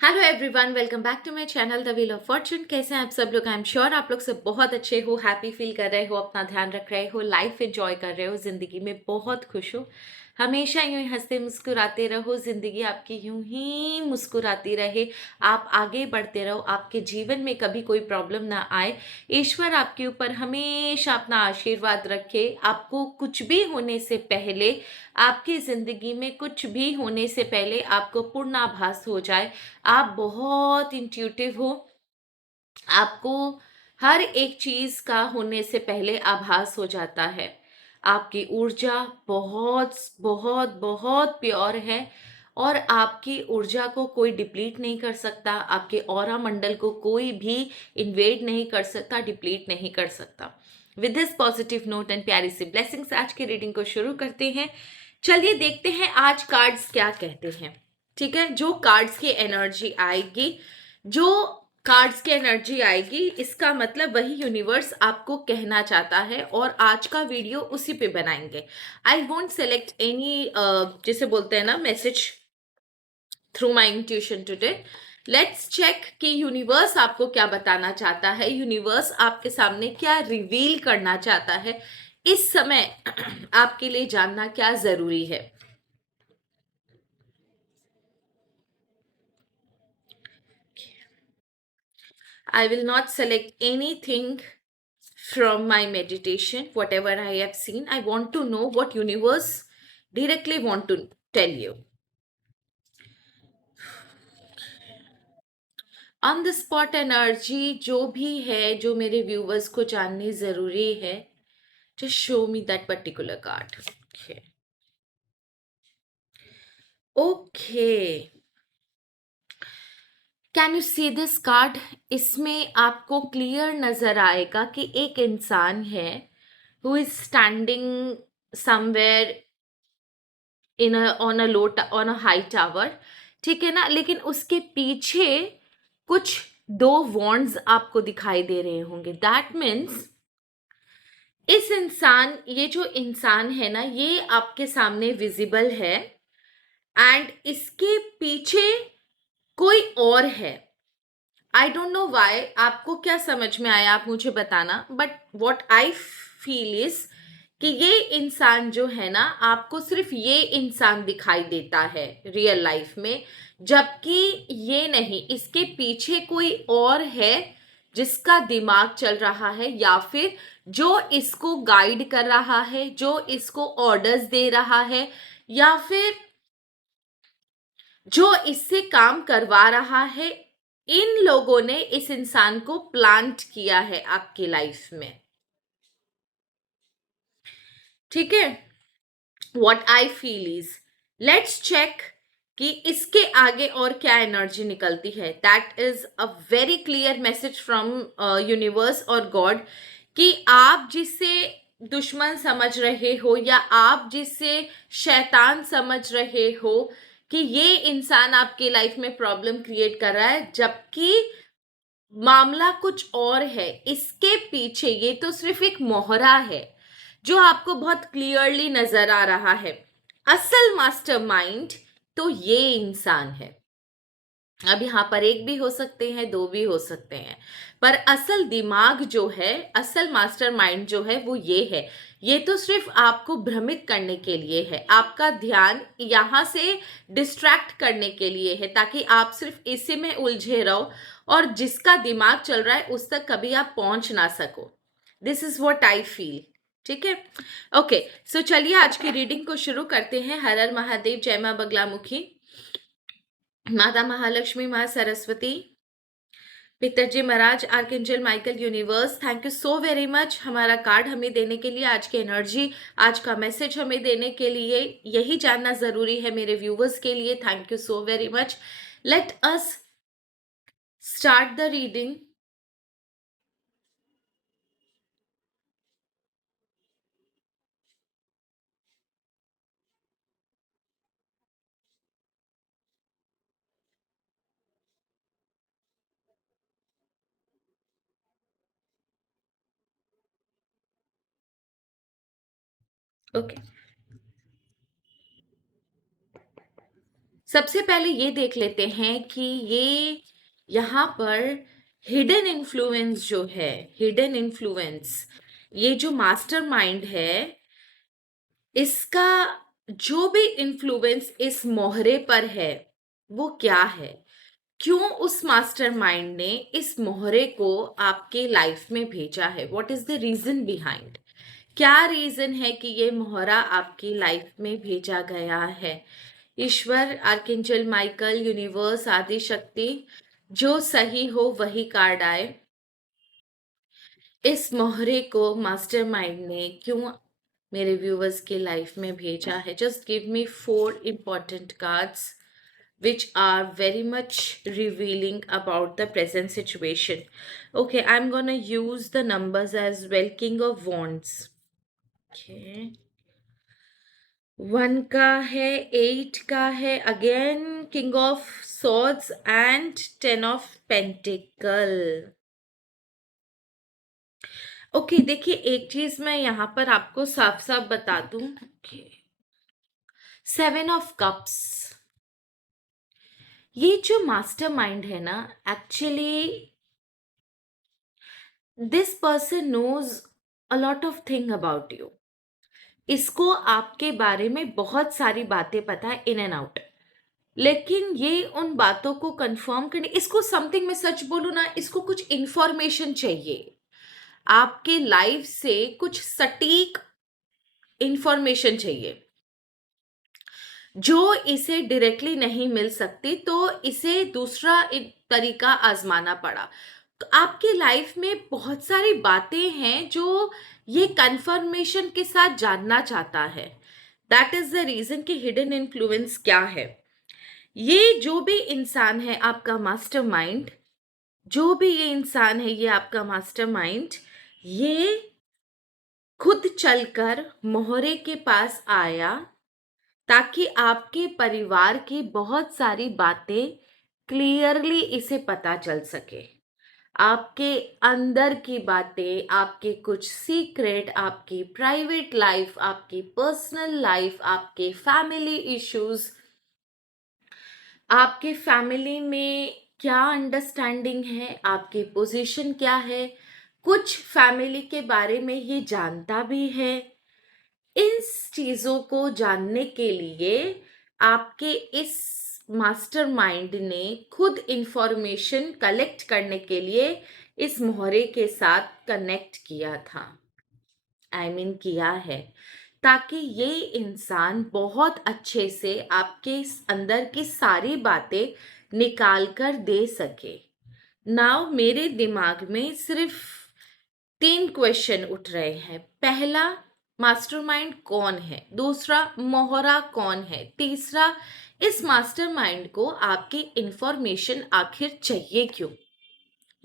Hello everyone, welcome back to my channel the wheel of fortune. कैसे हैं आप सब लोग? आई एम श्योर आप लोग सब बहुत अच्छे हो, हैप्पी फील कर रहे हो, अपना ध्यान रख रहे हो, लाइफ एंजॉय कर रहे हो, जिंदगी में बहुत खुश हो। हमेशा यूं ही हंसते मुस्कुराते रहो, जिंदगी आपकी यूं ही मुस्कुराती रहे, आप आगे बढ़ते रहो, आपके जीवन में कभी कोई प्रॉब्लम ना आए। ईश्वर आपके ऊपर हमेशा अपना आशीर्वाद रखे। आपको कुछ भी होने से पहले, आपकी जिंदगी में कुछ भी होने से पहले आपको पूर्णाभास हो जाए। आप बहुत इंट्यूटिव हो, आपको हर एक चीज का होने से पहले आभास हो जाता है। आपकी ऊर्जा बहुत बहुत बहुत प्योर है और आपकी ऊर्जा को कोई डिप्लीट नहीं कर सकता। आपके ऑरा मंडल को कोई भी इन्वेड नहीं कर सकता, डिप्लीट नहीं कर सकता। With this positive note and प्यारी सी ब्लेसिंग्स आज की रीडिंग को शुरू करते हैं। चलिए देखते हैं आज कार्ड्स क्या कहते हैं। ठीक है, जो कार्ड्स की एनर्जी आएगी, जो कार्ड्स की एनर्जी आएगी, इसका मतलब वही यूनिवर्स आपको कहना चाहता है और आज का वीडियो उसी पे बनाएंगे। आई वोंट सेलेक्ट एनी, जैसे बोलते हैं ना, message through my intuition today. Let's check कि यूनिवर्स आपको क्या बताना चाहता है, यूनिवर्स आपके सामने क्या रिवील करना चाहता है। इस समय आपके लिए जानना क्या जरूरी है। I will not select anything from my meditation, whatever I have seen. I want to know what universe directly want to tell you. On the spot energy जो भी है, जो मेरे viewers को जाननी जरूरी है, just show me that particular card. Okay. Okay. Can you see this card? इसमें आपको क्लियर नजर आएगा कि एक इंसान है who is standing somewhere in on a low, on a high tower. ठीक है ना, लेकिन उसके पीछे कुछ दो वॉन्ड्स आपको दिखाई दे रहे होंगे। दैट मीन्स ये जो इंसान है ना, ये आपके सामने विजिबल है एंड इसके पीछे कोई और है। आई डोंट नो वाई, आपको क्या समझ में आया आप मुझे बताना, but what I feel is कि ये इंसान जो है ना, आपको सिर्फ ये इंसान दिखाई देता है रियल लाइफ में, जबकि ये नहीं, इसके पीछे कोई और है जिसका दिमाग चल रहा है, या फिर जो इसको गाइड कर रहा है, जो इसको ऑर्डर्स दे रहा है, या फिर जो इससे काम करवा रहा है। इन लोगों ने इस इंसान को प्लांट किया है आपकी लाइफ में। ठीक है, what I feel is, let's check कि इसके आगे और क्या एनर्जी निकलती है। That is a very clear message from universe और गॉड कि आप जिसे दुश्मन समझ रहे हो या आप जिसे शैतान समझ रहे हो कि ये इंसान आपके लाइफ में प्रॉब्लम क्रिएट कर रहा है, जबकि मामला कुछ और है। इसके पीछे ये तो सिर्फ एक मोहरा है जो आपको बहुत क्लियरली नजर आ रहा है। असल मास्टरमाइंड तो ये इंसान है। अब यहाँ पर एक भी हो सकते हैं, दो भी हो सकते हैं, पर असल दिमाग जो है, असल मास्टरमाइंड जो है वो ये है। ये तो सिर्फ आपको भ्रमित करने के लिए है, आपका ध्यान यहाँ से डिस्ट्रैक्ट करने के लिए है, ताकि आप सिर्फ इसी में उलझे रहो और जिसका दिमाग चल रहा है उस तक कभी आप पहुंच ना सको। This is what I feel. ठीक है, ओके। सो चलिए आज की रीडिंग को शुरू करते हैं। हर हर महादेव, जय मां बगलामुखी, माता महालक्ष्मी, मां सरस्वती, पितरजी महाराज, archangel Michael, universe, thank you so very much हमारा कार्ड हमें देने के लिए, आज की एनर्जी, आज का मैसेज हमें देने के लिए। यही जानना जरूरी है मेरे व्यूवर्स के लिए। Thank you so very much. Let us start the reading. Okay, सबसे पहले ये देख लेते हैं कि ये यहाँ पर हिडन इन्फ्लुएंस जो है, हिडन इन्फ्लुएंस, ये जो मास्टरमाइंड है, इसका जो भी इन्फ्लुएंस इस मोहरे पर है वो क्या है। क्यों उस मास्टरमाइंड ने इस मोहरे को आपके लाइफ में भेजा है, what is the reason behind. क्या रीजन है कि ये मोहरा आपकी लाइफ में भेजा गया है। ईश्वर, आर्कएंजल माइकल, यूनिवर्स, आदि शक्ति, जो सही हो वही कार्ड आए। इस मोहरे को मास्टरमाइंड ने क्यों मेरे व्यूवर्स के लाइफ में भेजा है। Just give me 4 important cards which are very much revealing about the present situation. Okay, I'm gonna use the numbers as well. King of Wands. Okay. 1 का है, 8 का है, again king of swords and 10 of pentacle. Okay, देखिए एक चीज मैं यहाँ पर आपको साफ साफ बता दूं। ओके, 7 ऑफ कप्स, ये जो मास्टरमाइंड है ना, actually this person knows a lot of thing about you. इसको आपके बारे में बहुत सारी बातें पता है, इन एंड आउट। लेकिन ये उन बातों को कंफर्म करने, इसको समथिंग में सच बोलूं ना, इसको कुछ इंफॉर्मेशन चाहिए आपके लाइफ से, कुछ सटीक इंफॉर्मेशन चाहिए जो इसे डायरेक्टली नहीं मिल सकती, तो इसे दूसरा तरीका आजमाना पड़ा। तो आपकी लाइफ में बहुत सारी बातें हैं जो ये कंफर्मेशन के साथ जानना चाहता है। दैट इज द रीजन कि हिडन इन्फ्लुएंस क्या है। ये जो भी इंसान है आपका मास्टरमाइंड, जो भी ये इंसान है, ये आपका मास्टरमाइंड, ये खुद चलकर मोहरे के पास आया ताकि आपके परिवार की बहुत सारी बातें क्लियरली इसे पता चल सके। आपके अंदर की बातें, आपके कुछ सीक्रेट, आपकी प्राइवेट लाइफ, आपकी पर्सनल लाइफ, आपके फैमिली इश्यूज, आपके फैमिली में क्या अंडरस्टैंडिंग है, आपकी पोजीशन क्या है, कुछ फैमिली के बारे में ये जानता भी है। इन चीजों को जानने के लिए आपके इस मास्टरमाइंड ने खुद इंफॉर्मेशन कलेक्ट करने के लिए इस मोहरे के साथ कनेक्ट किया था, किया है, ताकि ये इंसान बहुत अच्छे से आपके अंदर की सारी बातें निकाल कर दे सके। नाउ मेरे दिमाग में सिर्फ 3 क्वेश्चन उठ रहे हैं। पहला, मास्टरमाइंड कौन है। दूसरा, मोहरा कौन है। तीसरा, इस मास्टरमाइंड को आपकी इंफॉर्मेशन आखिर चाहिए क्यों।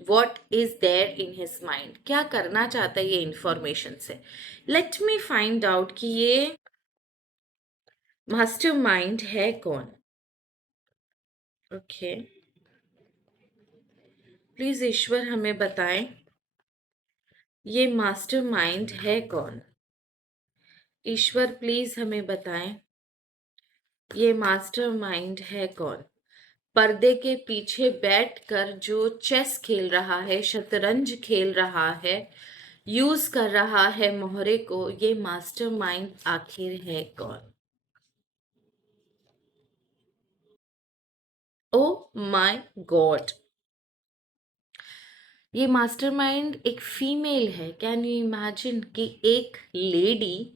What is there in his mind, क्या करना चाहता है ये इंफॉर्मेशन से। लेट मी फाइंड आउट कि ये मास्टरमाइंड है कौन। ओके, प्लीज ईश्वर हमें बताएं ये मास्टरमाइंड है कौन। ईश्वर प्लीज हमें बताएं ये मास्टरमाइंड है कौन। पर्दे के पीछे बैठकर जो चेस खेल रहा है, शतरंज खेल रहा है, यूज कर रहा है मोहरे को, ये मास्टरमाइंड आखिर है कौन। ओ माय गॉड, ये मास्टरमाइंड एक फीमेल है। कैन यू इमेजिन कि एक लेडी,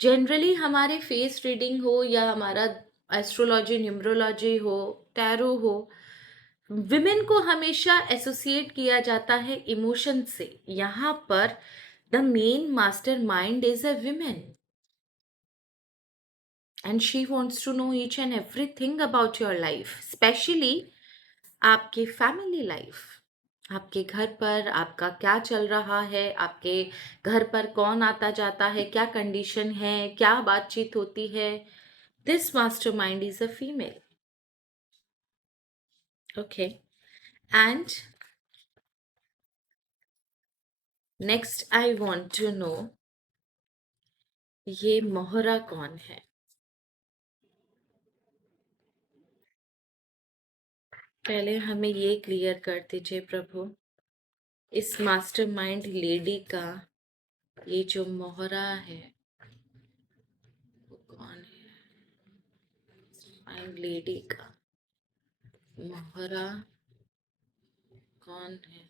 जनरली हमारे फेस रीडिंग हो या हमारा एस्ट्रोलॉजी, न्यूमरोलॉजी हो, टैरो हो, विमेन को हमेशा एसोसिएट किया जाता है इमोशन से। यहाँ पर the main master mind is a women and she wants to know each and everything about your life, specially आपकी फैमिली लाइफ। आपके घर पर आपका क्या चल रहा है, आपके घर पर कौन आता जाता है, क्या कंडीशन है, क्या बातचीत होती है। This mastermind is a female. Okay, and next I want to know ये मोहरा कौन है। पहले हमें ये क्लियर कर दीजिए प्रभु, इस मास्टरमाइंड लेडी का ये जो मोहरा है वो कौन है? माइंड लेडी का मोहरा कौन है?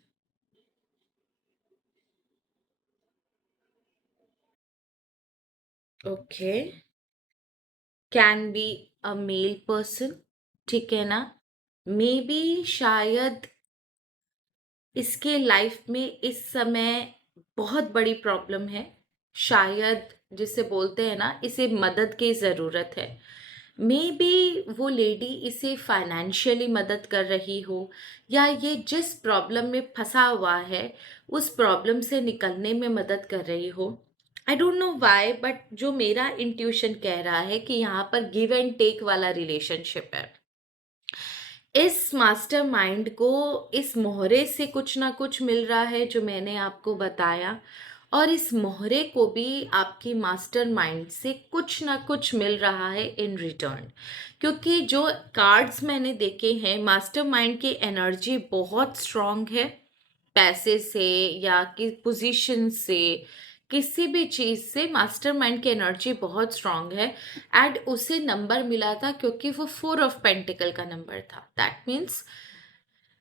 Okay, can be a male person, ठीक है ना? मे बी शायद इसके लाइफ में इस समय बहुत बड़ी प्रॉब्लम है, शायद जिसे बोलते हैं ना, इसे मदद की ज़रूरत है। मे बी वो लेडी इसे फाइनेंशियली मदद कर रही हो, या ये जिस प्रॉब्लम में फंसा हुआ है उस प्रॉब्लम से निकलने में मदद कर रही हो। I don't know why, but जो मेरा इंट्यूशन कह रहा है कि यहाँ पर गिव एंड टेक वाला रिलेशनशिप है। इस मास्टरमाइंड को इस मोहरे से कुछ ना कुछ मिल रहा है जो मैंने आपको बताया, और इस मोहरे को भी आपकी मास्टरमाइंड से कुछ ना कुछ मिल रहा है इन रिटर्न। क्योंकि जो कार्ड्स मैंने देखे हैं, मास्टरमाइंड की एनर्जी बहुत स्ट्रांग है, पैसे से या कि पोजीशन से, किसी भी चीज़ से मास्टरमाइंड की एनर्जी बहुत स्ट्रांग है। एंड उसे नंबर मिला था क्योंकि वो 4 ऑफ पेंटिकल का नंबर था। दैट मीन्स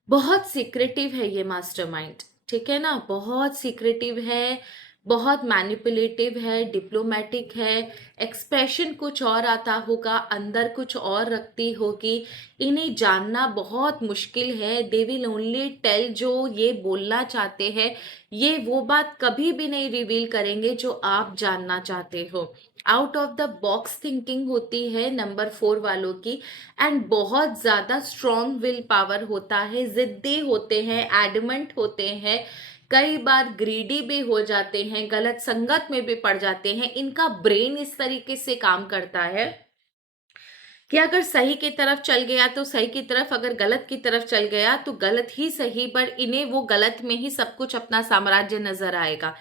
बहुत सीक्रेटिव है ये मास्टरमाइंड, ठीक है ना? बहुत सीक्रेटिव है, बहुत मैनिपुलेटिव है, डिप्लोमेटिक है। एक्सप्रेशन कुछ और आता होगा, अंदर कुछ और रखती होगी। इन्हें जानना बहुत मुश्किल है। दे विल ओनली टेल जो ये बोलना चाहते हैं, ये वो बात कभी भी नहीं रिवील करेंगे जो आप जानना चाहते हो। Out of the box thinking होती है नंबर 4 वालों की। एंड बहुत ज़्यादा स्ट्रॉन्ग विल पावर होता है, ज़िद्दी होते हैं, एडमेंट होते हैं, कई बार ग्रीडी भी हो जाते हैं, गलत संगत में भी पड़ जाते हैं। इनका ब्रेन इस तरीके से काम करता है कि अगर सही की तरफ चल गया तो सही की तरफ, अगर गलत की तरफ चल गया तो गलत ही सही, पर इन्हें वो गलत में ही सब कुछ अपना साम्राज्य नजर आएगा।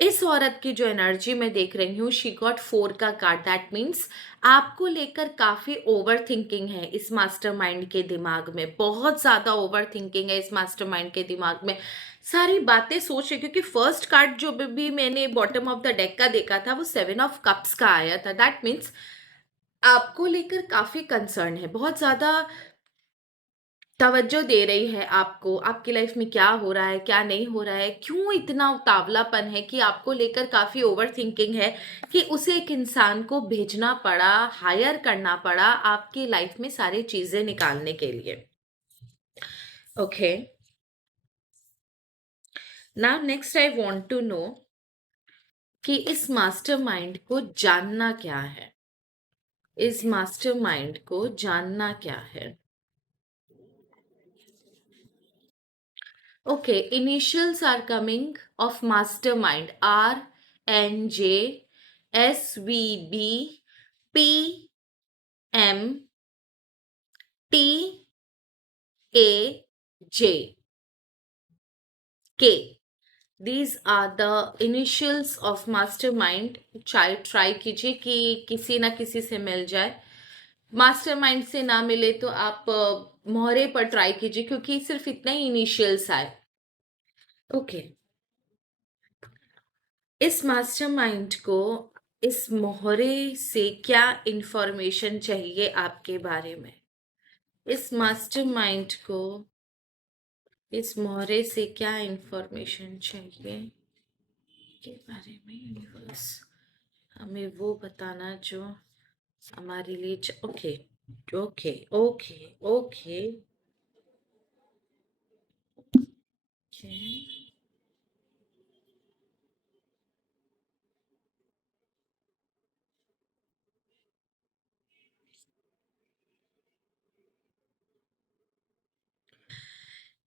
इस औरत की जो एनर्जी मैं देख रही हूँ, शी गॉट 4 का कार्ड। दैट मीन्स आपको लेकर काफी ओवर थिंकिंग है इस मास्टरमाइंड के दिमाग में, बहुत ज्यादा ओवर थिंकिंग है इस मास्टरमाइंड के दिमाग में। सारी बातें सोच रही, क्योंकि फर्स्ट कार्ड जो भी मैंने बॉटम ऑफ द डेक का देखा था वो 7 ऑफ कप्स का आया था। दैट मीन्स आपको लेकर काफी कंसर्न है, बहुत ज्यादा तवज्जो दे रही है आपको, आपकी लाइफ में क्या हो रहा है, क्या नहीं हो रहा है, क्यों इतना उतावलापन है कि आपको लेकर काफी ओवर थिंकिंग है कि उसे एक इंसान को भेजना पड़ा, हायर करना पड़ा आपकी लाइफ में सारी चीजें निकालने के लिए। Okay, now next I want to know कि इस मास्टरमाइंड को जानना क्या है, इस मास्टरमाइंड को जानना क्या है। Okay, initials are coming of mastermind: R N J S V B P M T A J K. These are the initials of mastermind. Try कीजिए कि किसी ना किसी से मिल जाए। मास्टरमाइंड से ना मिले तो आप मोहरे पर ट्राई कीजिए, क्योंकि सिर्फ इतने ही इनिशियल्स आए। ओके, इस मास्टरमाइंड को इस मोहरे से क्या इंफॉर्मेशन चाहिए आपके बारे में? इस मास्टरमाइंड को इस मोहरे से क्या इंफॉर्मेशन चाहिए के बारे में? यूनिवर्स हमें वो बताना जो हमारे लिए okay okay okay okay okay.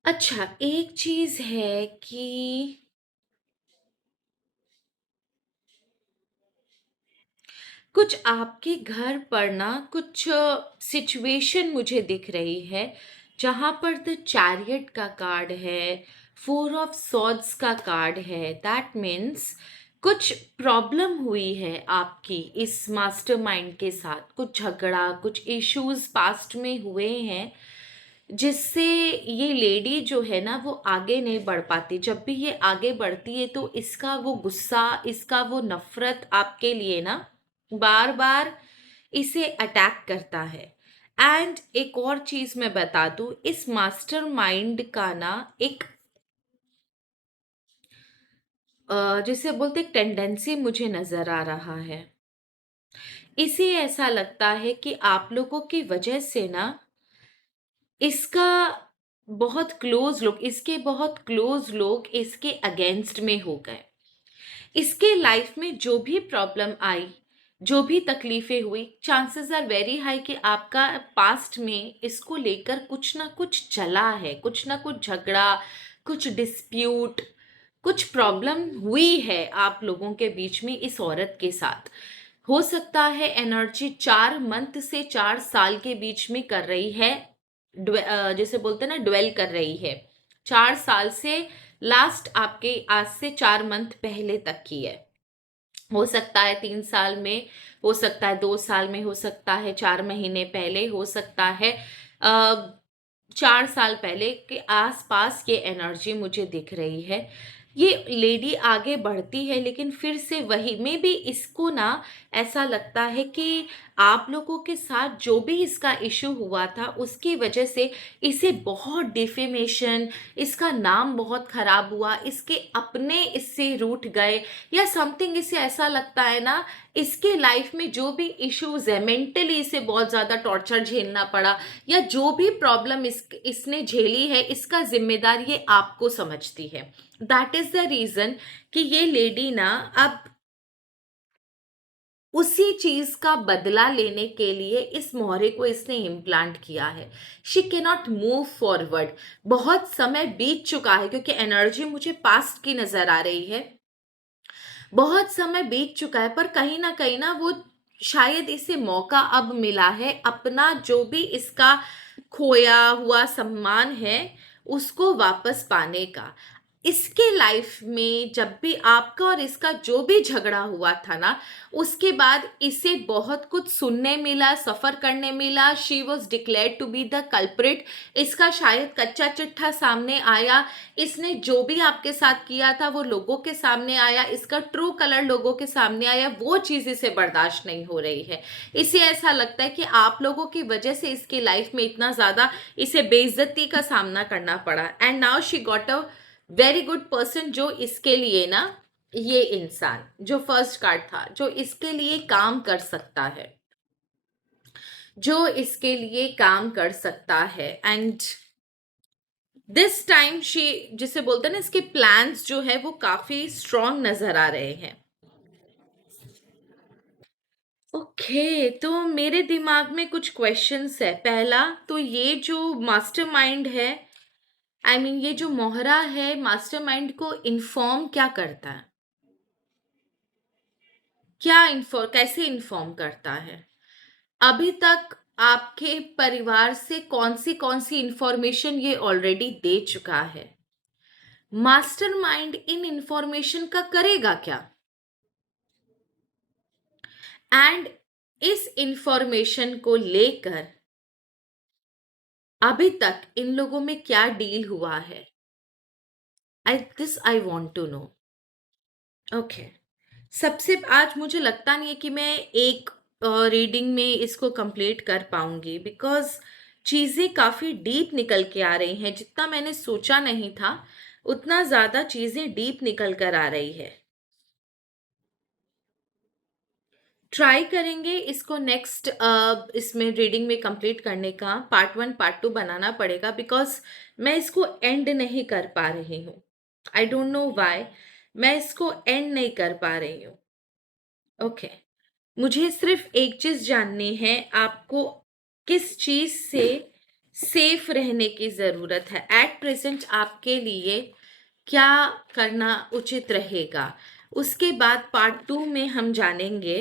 अच्छा, एक चीज है कि कुछ आपके घर पर ना कुछ सिचुएशन मुझे दिख रही है जहां पर द चैरियट का कार्ड है, 4 ऑफ सॉर्ड्स का कार्ड है। दैट मीन्स कुछ प्रॉब्लम हुई है आपकी इस मास्टरमाइंड के साथ, कुछ झगड़ा, कुछ इश्यूज पास्ट में हुए हैं जिससे ये लेडी जो है ना वो आगे नहीं बढ़ पाती। जब भी ये आगे बढ़ती है तो इसका वो गुस्सा, इसका वो नफरत आपके लिए ना बार बार इसे अटैक करता है। एंड एक और चीज मैं बता दूं, इस मास्टरमाइंड का ना एक जिसे बोलते एक टेंडेंसी मुझे नजर आ रहा है। इसे ऐसा लगता है कि आप लोगों की वजह से ना इसका बहुत क्लोज लोग इसके अगेंस्ट में हो गए। इसके लाइफ में जो भी प्रॉब्लम आई, जो भी तकलीफें हुई, चांसेस आर वेरी हाई कि आपका पास्ट में इसको लेकर कुछ ना कुछ चला है, कुछ ना कुछ झगड़ा, कुछ डिस्प्यूट, कुछ प्रॉब्लम हुई है आप लोगों के बीच में इस औरत के साथ। हो सकता है एनर्जी 4 मंथ से 4 साल के बीच में कर रही है, जैसे बोलते हैं ना ड्वेल कर रही है। 4 साल से लास्ट आपके आज से 4 मंथ पहले तक की है। हो सकता है 3 साल में, हो सकता है 2 साल में, हो सकता है 4 महीने पहले, हो सकता है 4 साल पहले के आसपास ये एनर्जी मुझे दिख रही है। ये लेडी आगे बढ़ती है लेकिन फिर से वही में भी इसको ना ऐसा लगता है कि आप लोगों के साथ जो भी इसका इशू हुआ था उसकी वजह से इसे बहुत डिफेमेशन, इसका नाम बहुत खराब हुआ, इसके अपने इससे रूठ गए या समथिंग। इसे ऐसा लगता है ना इसके लाइफ में जो भी इश्यूज है, मेंटली इसे बहुत ज्यादा टॉर्चर झेलना पड़ा या जो भी प्रॉब्लम इसने झेली है, इसका जिम्मेदार ये आपको समझती है। दैट इज द रीजन कि ये लेडी ना अब उसी चीज का बदला लेने के लिए इस मोहरे को इसने इम्प्लांट किया है। शी के नॉट मूव फॉरवर्ड। बहुत समय बीत चुका है क्योंकि एनर्जी मुझे पास्ट की नजर आ रही है। बहुत समय बीत चुका है पर कहीं ना वो शायद इसे मौका अब मिला है अपना जो भी इसका खोया हुआ सम्मान है उसको वापस पाने का। इसके लाइफ में जब भी आपका और इसका जो भी झगड़ा हुआ था ना उसके बाद इसे बहुत कुछ सुनने मिला, सफर करने मिला। She was declared to be the culprit. इसका शायद कच्चा चिट्ठा सामने आया। इसने जो भी आपके साथ किया था वो लोगों के सामने आया, इसका ट्रू कलर लोगों के सामने आया। वो चीज इसे बर्दाश्त नहीं हो रही है। इसे ऐसा लगता है कि आप लोगों की वजह से इसकी लाइफ में इतना ज्यादा इसे बेइज्जती का सामना करना पड़ा। And now she got a very good person जो इसके लिए ना, ये इंसान जो फर्स्ट कार्ड था जो इसके लिए काम कर सकता है, जो इसके लिए काम कर सकता है। एंड दिस टाइम शी, जिसे बोलते हैं ना, इसके प्लान्स जो है वो काफी स्ट्रांग नजर आ रहे हैं। ओके तो मेरे दिमाग में कुछ क्वेश्चंस है। पहला तो ये जो मास्टरमाइंड है, आई मीन ये जो मोहरा है, मास्टरमाइंड को इन्फॉर्म क्या करता है? कैसे इन्फॉर्म करता है? अभी तक आपके परिवार से कौन सी इंफॉर्मेशन ये ऑलरेडी दे चुका है? मास्टरमाइंड इन इंफॉर्मेशन का करेगा क्या? एंड इस इंफॉर्मेशन को लेकर अभी तक इन लोगों में क्या डील हुआ है? I want to know. Okay, सबसे आज मुझे लगता नहीं है कि मैं एक रीडिंग में इसको कंप्लीट कर पाऊंगी बिकॉज चीज़ें काफ़ी डीप निकल के आ रही हैं। जितना मैंने सोचा नहीं था उतना ज़्यादा चीज़ें डीप निकल कर आ रही है। ट्राई करेंगे इसको नेक्स्ट इसमें रीडिंग में कंप्लीट करने का। पार्ट 1 पार्ट 2 बनाना पड़ेगा बिकॉज मैं इसको एंड नहीं कर पा रही हूँ। आई डोंट नो वाई मैं इसको एंड नहीं कर पा रही हूँ। ओके, मुझे सिर्फ एक चीज जाननी है, आपको किस चीज से सेफ रहने की जरूरत है एट प्रेजेंट? आपके लिए क्या करना उचित रहेगा? उसके बाद पार्ट 2 में हम जानेंगे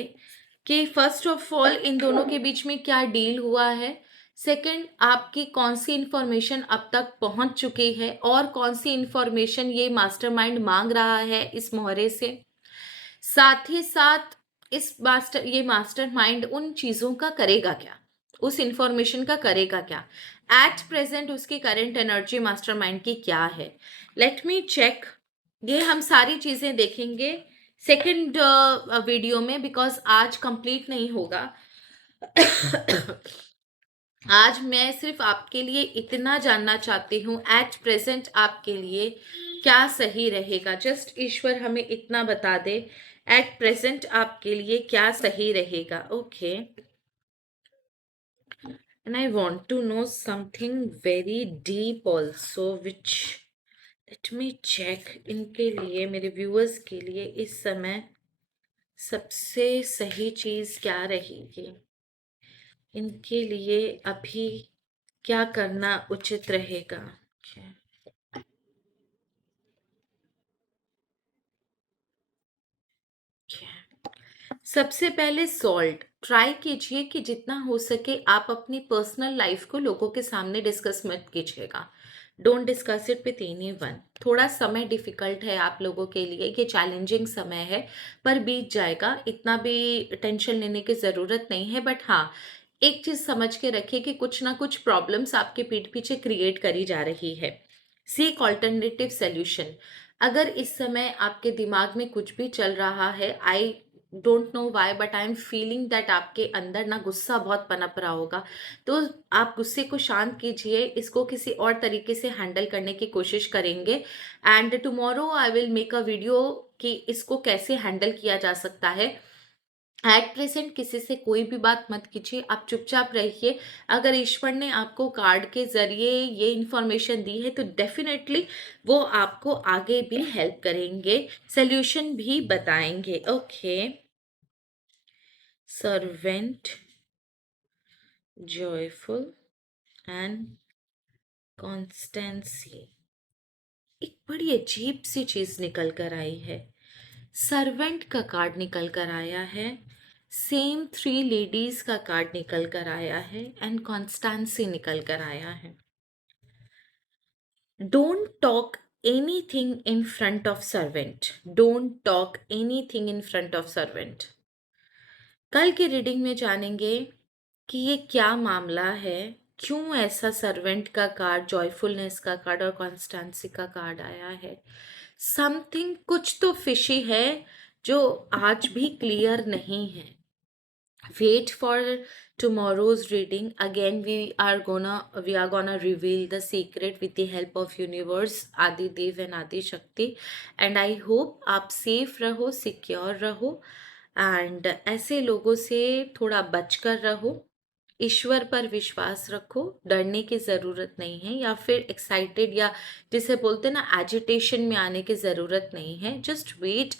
कि फर्स्ट ऑफ ऑल इन दोनों के बीच में क्या डील हुआ है। सेकंड, आपकी कौन सी इंफॉर्मेशन अब तक पहुंच चुकी है और कौन सी इंफॉर्मेशन ये मास्टरमाइंड मांग रहा है इस मोहरे से। साथ ही साथ ये मास्टरमाइंड उन चीजों का करेगा क्या, उस इंफॉर्मेशन का करेगा क्या। एट प्रेजेंट उसकी करंट एनर्जी मास्टरमाइंड की क्या है। Let me check. ये हम सारी चीजें देखेंगे सेकंड वीडियो में, बिकॉज आज कंप्लीट नहीं होगा। आज मैं सिर्फ आपके लिए इतना जानना चाहती हूँ, एट प्रेजेंट आपके लिए क्या सही रहेगा। जस्ट ईश्वर हमें इतना बता दे, एट प्रेजेंट आपके लिए क्या सही रहेगा। Okay, and I want to know something very deep also, which let me check। इनके लिए, मेरे व्यूअर्स के लिए इस समय सबसे सही चीज क्या रहेगी, इनके लिए अभी क्या करना उचित रहेगा। Okay. सबसे पहले सॉल्ट ट्राई कीजिए कि जितना हो सके आप अपनी पर्सनल लाइफ को लोगों के सामने डिस्कस मत कीजिएगा। Don't discuss it with anyone. थोड़ा समय डिफिकल्ट है आप लोगों के लिए, ये चैलेंजिंग समय है, पर बीत जाएगा, इतना भी टेंशन लेने की ज़रूरत नहीं है। बट हाँ, एक चीज़ समझ के रखिए कि कुछ ना कुछ प्रॉब्लम्स आपके पीठ पीछे क्रिएट करी जा रही है। Seek alternative solution. अगर इस समय आपके दिमाग में कुछ भी चल रहा है, I don't know why but I am feeling that आपके अंदर ना गुस्सा बहुत पनप रहा होगा, तो आप गुस्से को शांत कीजिए, इसको किसी और तरीके से हैंडल करने की कोशिश करेंगे। And tomorrow I will make a video कि इसको कैसे हैंडल किया जा सकता है। एट प्रेजेंट किसी से कोई भी बात मत कीजिए, आप चुपचाप रहिए। अगर ईश्वर ने आपको कार्ड के जरिए ये इंफॉर्मेशन दी है तो डेफिनेटली वो आपको आगे भी हेल्प करेंगे, सोल्यूशन भी बताएंगे। Okay, servant, joyful and constituency. एक बड़ी अजीब सी चीज निकल कर आई है। सर्वेंट का कार्ड निकल कर आया है, सेम थ्री लेडीज का कार्ड निकल कर आया है, एंड कॉन्स्टेंसी निकल कर आया है। Don't talk anything in front of servant. Don't talk anything in front of servant. कल की रीडिंग में जानेंगे कि ये क्या मामला है, क्यों ऐसा सर्वेंट का कार्ड, जॉयफुलनेस का कार्ड और कॉन्स्टेंसी का कार्ड आया है। समथिंग, कुछ तो फिशी है जो आज भी क्लियर नहीं है। Wait for tomorrow's reading. Again, we are gonna reveal the secret with the help of universe, आदि देव and आदि शक्ति। And I hope आप safe रहो, secure रहो, and ऐसे लोगों से थोड़ा बचकर रहो। ईश्वर पर विश्वास रखो, डरने की ज़रूरत नहीं है, या फिर एक्साइटेड या जिसे बोलते हैं ना एजिटेशन में आने की ज़रूरत नहीं है। जस्ट वेट,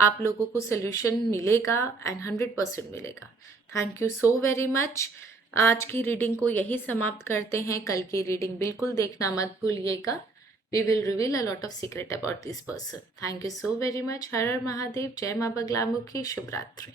आप लोगों को सोल्यूशन मिलेगा एंड 100% मिलेगा। Thank you so very much. आज की रीडिंग को यही समाप्त करते हैं। कल की रीडिंग बिल्कुल देखना मत भूलिएगा। We will reveal a lot of secret about this person. Thank you so very much. हर हर महादेव, जय माँ बगलामुखी, शुभ रात्रि।